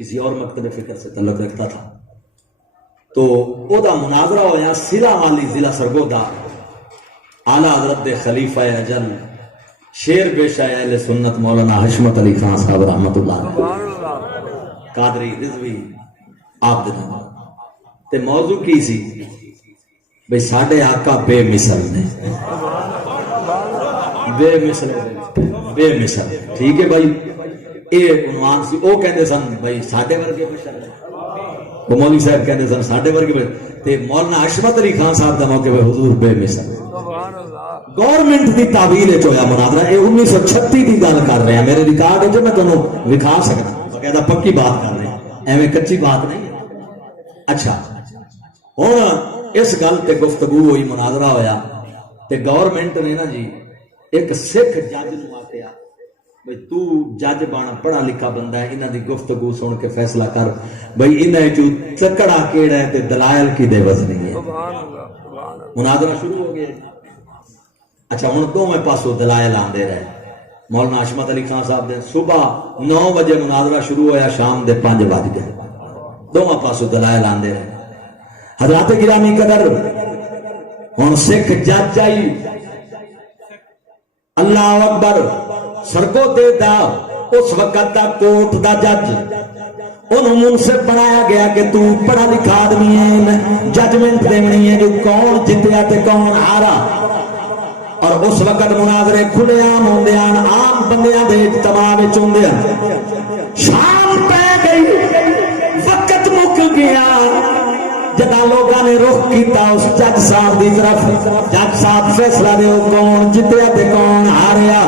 کسی اور مکتب فکر سے تعلق رکھتا تھا. تو او دا مناظرہ ہویا سلا والی ضلع سرگودا اعلیٰ حضرت خلیفہ اجل شیر پیش آیا اہل سنت مولانا حشمت علی خان صاحب رحمت اللہ علیہ قادری رضوی آپ دن تے موضوع کی سی بھئی ساڑھے آقا بے مثل نے بے مثل بے مثل. ٹھیک ہے بھائی اے عنوان سی. او کہندے سن بھئی ساڑھے ورگے بشر نے, وہ مولوی صاحب کہندے سن ساڑھے ورگے بشر, تے مولانا حشمت علی خان صاحب دا موقع پہ حضور بے مثل. گورنمنٹ دی تعبیر وچ ہویا مناظرہ. اے 1936 دی گل کر رہے ہیں, میرے ریکارڈ وچ میں تانوں وکھا سکدا, باقاعدہ پکی بات کر رہے ہیں, ایویں کچی بات نہیں. اچھا ہن اس گل تے گفتگو ہوئی, مناظرہ ہویا تے گورنمنٹ نے نا جی ایک سکھ جج نوں آکھیا بھئی تو جج بانا پڑھا لکھا بندہ ہے, انہاں دی گفتگو سن کے فیصلہ کر بھئی انہاں چوں تکڑا کیڑا ہے تے دلائل کی دے وزنی ہے. مناظرہ شروع ہو گیا. اچھا ہن دوویں پاسوں دلائل آندے رہے. مولانا حشمت علی خان صاحب نے صبح 9 بجے مناظرہ شروع ہویا, شام دے 5 بج گئے. دوواں پاسوں دلائل آندے رہے. حضرات گرامی قدر ہن سکھ جج آئی, اللہ اکبر, سرگودے دا اس وقت دا کوٹ دا جج انہوں منصف بنایا گیا کہ تو پڑھا لکھا آدمی ہے, ججمنٹ دیونی ہے جو کون جتیا تے کون ہارا. اور اس وقت مناظرے کھلے عام ہوندے ہیں, عام بندیاں دے اجتماع وچ ہوندے ہیں. شام پہ گئی, وقت مک گیا, جدا لوگاں نے رخ کیتا اس جج صاحب دی طرف. جج صاحب فیصلہ دے کون جتیا تے کون ہاریا.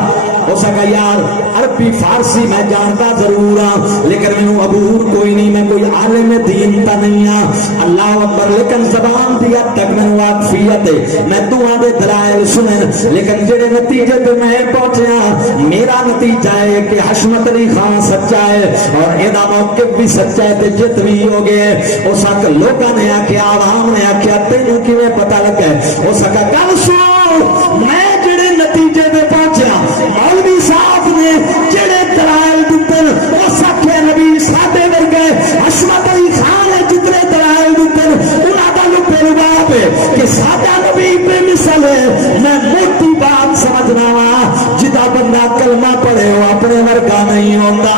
ہو سکا یار عربی فارسی میں جانتا ضرور ہوں لیکن میں عبور کوئی نہیں, میں کوئی عالم دین تا نہیں ہوں, اللہ اکبر, لیکن زبان دیا تک میں واقفیت ہے, میں دعا دے دلائل سنن, لیکن جڑے نتیجے پہ میں پہنچیا میرا نتیجہ ہے کہ حشمت علی خان سچا ہے اور ایدا موقف بھی سچا ہے تے جت بھی ہو گئے. ہو سکا لوگاں نے آکھیا, عوام نے آکھیا, تینوں کیویں پتہ لگا ہے. ہو سکا گل سنو, میں جڑے نتیجے پہ پہنچیا مولوی صاحب نے جڑے دلائل دیتے وہ سکھے نبی ساڈے ورگے حشمت علی خان نے جتنے دلائل دیتے انہاں دا لبے لباب ہے کہ ساڈا نبی بے مثل ہے. میں موٹی بات سمجھنا وا, جدا بندہ کلمہ پڑھے وہ اپنے ورگا نہیں ہوندا.